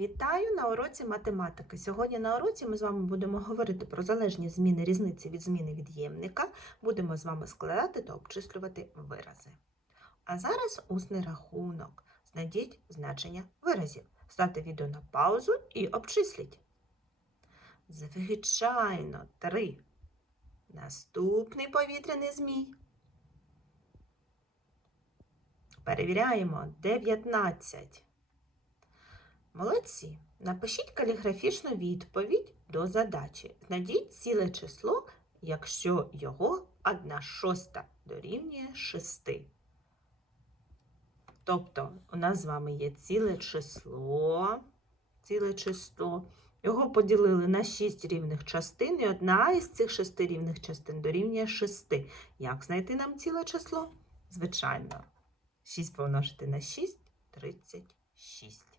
Вітаю на уроці математики. Сьогодні на уроці ми з вами будемо говорити про залежні зміни різниці від зміни від'ємника. Будемо з вами складати та обчислювати вирази. А зараз усний рахунок. Знайдіть значення виразів. Ставте відео на паузу і обчисліть. Звичайно, три. Наступний повітряний змій. Перевіряємо 19. Молодці. Напишіть каліграфічну відповідь до задачі. Знайдіть ціле число, якщо його 1 шоста дорівнює 6. Тобто у нас з вами є ціле число. Ціле число. Його поділили на 6 рівних частин, і одна із цих 6 рівних частин дорівнює 6. Як знайти нам ціле число? Звичайно. 6 помножити на 6 36.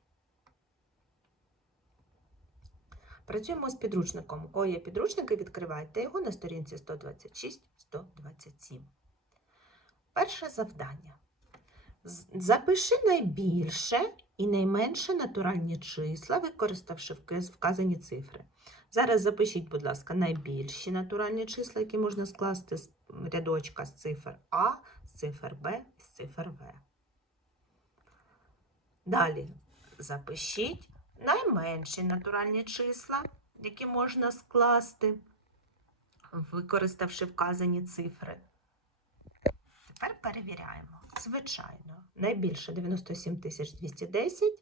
Працюємо з підручником. Кого є підручники, відкривайте його на сторінці 126-127. Перше завдання. Запиши найбільше і найменше натуральні числа, використавши вказані цифри. Зараз запишіть, будь ласка, найбільші натуральні числа, які можна скласти з рядочка з цифр А, з цифр Б з цифр В. Далі запишіть найменші натуральні числа, які можна скласти, використавши вказані цифри. Тепер перевіряємо. Звичайно, найбільше 97 210,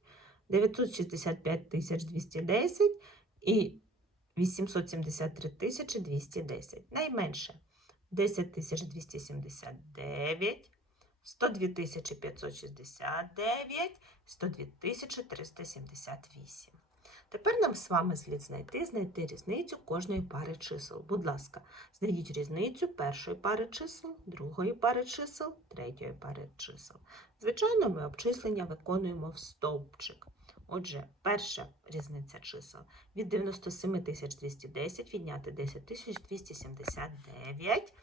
965 210 і 873 210. Найменше 10 279, 102 569, 102 378. Тепер нам з вами слід знайти, знайти різницю кожної пари чисел. Будь ласка, знайдіть різницю першої пари чисел, другої пари чисел, третьої пари чисел. Звичайно, ми обчислення виконуємо в стовпчик. Отже, перша різниця чисел від 97 210 відняти 10 279.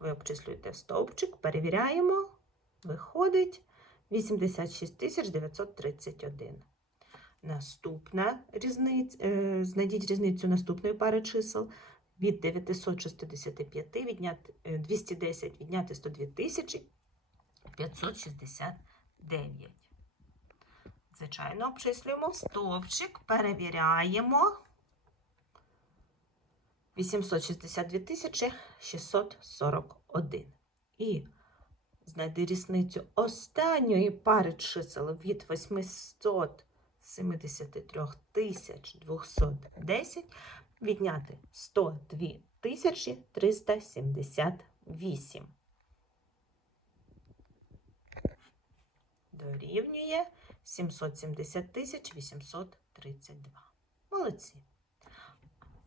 Ви обчислюєте стовпчик, перевіряємо. Виходить 86 931. Наступна різниця, е, знайдіть різницю наступної пари чисел. Від 965 відняти, е, 210 відняти 102 тисячі 569. Звичайно, обчислюємо стовпчик, перевіряємо. 862 641. І знайди різницю останньої пари чисел від 873 тисяч 210 відняти 102 тисячі 378. Дорівнює 770 тисяч 832. Молодці.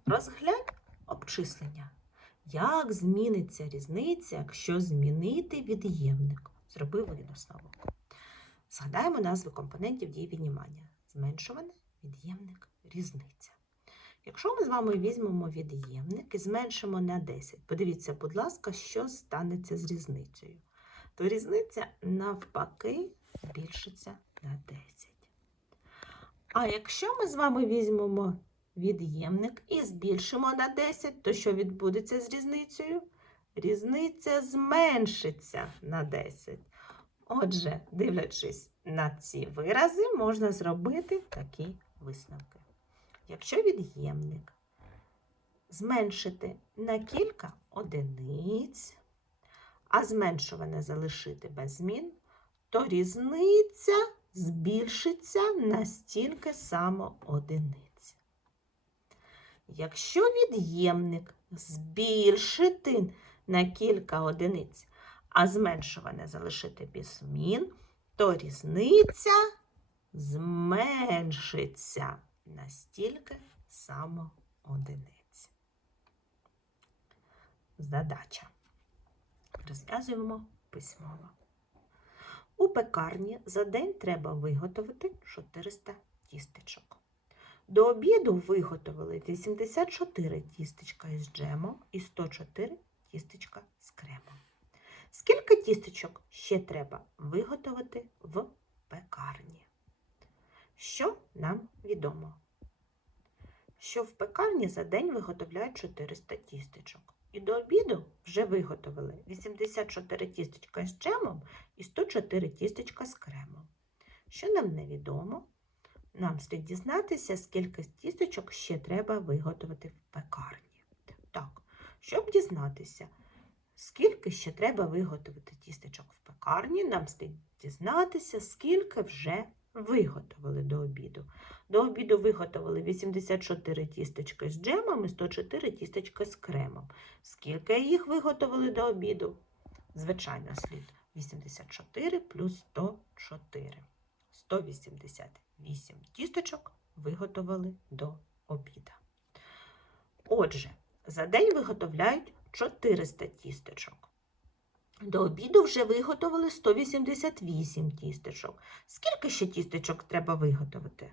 Розглянь обчислення. Як зміниться різниця, якщо змінити від'ємник? Зроби виносновок. Згадаємо назви компонентів дії віднімання. Зменшуване, від'ємник, різниця. Якщо ми з вами візьмемо від'ємник і зменшимо на 10, подивіться, будь ласка, що станеться з різницею. То різниця навпаки збільшиться на 10. А якщо ми з вами візьмемо від'ємник і збільшимо на 10, то що відбудеться з різницею? Різниця зменшиться на 10. Отже, дивлячись на ці вирази, можна зробити такі висновки. Якщо від'ємник зменшити на кілька одиниць, а зменшуване залишити без змін, то різниця збільшиться на стільки само одиниць. Якщо від'ємник збільшити на кілька одиниць, а зменшуване залишити без змін, то різниця зменшиться на стільки само одиниць. Задача. Розв'язуємо письмово. У пекарні за день треба виготовити 400 тістечок. До обіду виготовили 84 тістечка із джемом і 104 тістечка з кремом. Скільки тістечок ще треба виготовити в пекарні? Що нам відомо? Що в пекарні за день виготовляють 400 тістечок. І до обіду вже виготовили 84 тістечка з джемом і 104 тістечка з кремом. Що нам невідомо? Нам слід дізнатися, скільки тістечок ще треба виготовити в пекарні. Так, щоб дізнатися, скільки ще треба виготовити тістечок в пекарні, нам слід дізнатися, скільки вже виготовили до обіду. До обіду виготовили 84 тістечки з джемом і 104 тістечки з кремом. Скільки їх виготовили до обіду? Звичайно, слід 84 плюс 104. 188 тісточок виготовили до обіда. Отже, за день виготовляють 400 тістечок. До обіду вже виготовили 188 тістечок. Скільки ще тістечок треба виготовити?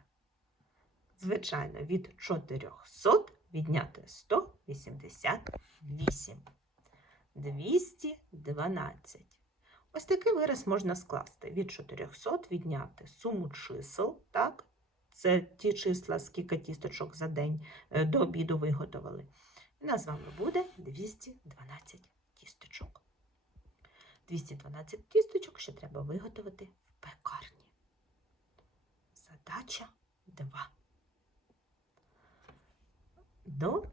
Звичайно, від 400 відняти 188. 212. Ось такий вираз можна скласти. Від 400 відняти суму чисел, так? Це ті числа, скільки тісточок за день е, до обіду виготовили. І нас з вами буде 212 тісточок. 212 тісточок ще треба виготовити в пекарні. Задача 2. До,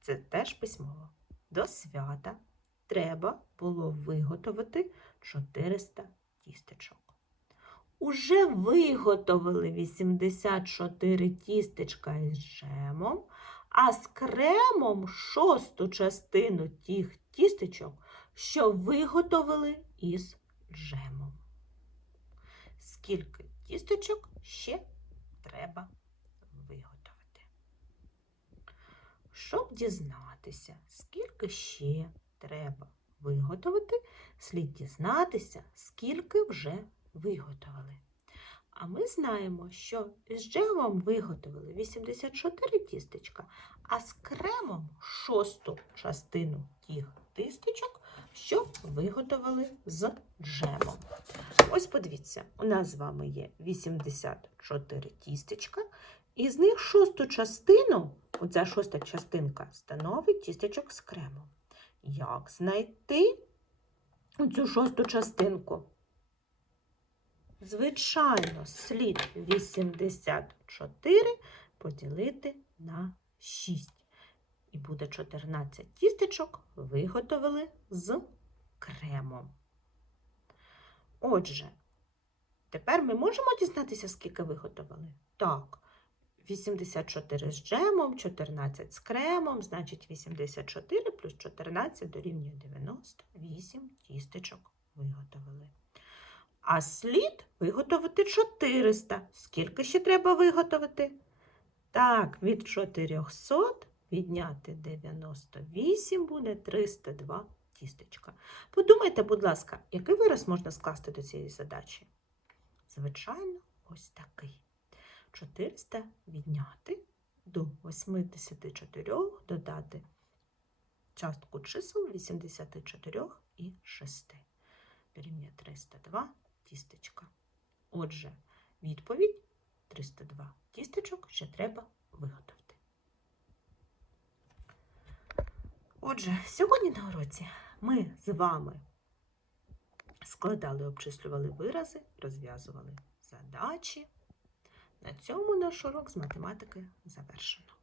це теж письмово. До свята треба було виготовити 400 тістечок. Уже виготовили 84 тістечка із джемом, а з кремом шосту частину тих тістечок, що виготовили із джемом. Скільки тістечок ще треба виготовити? Щоб дізнатися, скільки ще треба виготовити, слід дізнатися, скільки вже виготовили. А ми знаємо, що з джемом виготовили 84 тістечка, а з кремом шосту частину тих тістечок, що виготовили з джемом. Ось подивіться, у нас з вами є 84 тістечка, і з них шосту частину, оця шоста частинка, становить тістечок з кремом. Як знайти цю шосту частинку? Звичайно, слід 84 поділити на 6. І буде 14 тістечок виготовили з кремом. Отже, тепер ми можемо дізнатися, скільки виготовили? Так, 84 з джемом, 14 з кремом, значить 84 плюс 14 дорівнює 98 тістечок виготовили. А слід виготовити 400. Скільки ще треба виготовити? Так, від 400 відняти 98 буде 302 тістечка. Подумайте, будь ласка, який вираз можна скласти до цієї задачі? Звичайно, ось такий. 400 відняти до 84 додати частку чисел 84 і 6. Дорівнює 302 тістечка. Отже, відповідь 302 тістечок ще треба виготовити. Отже, сьогодні на уроці ми з вами складали, обчислювали вирази, розв'язували задачі. На цьому наш урок з математики завершено.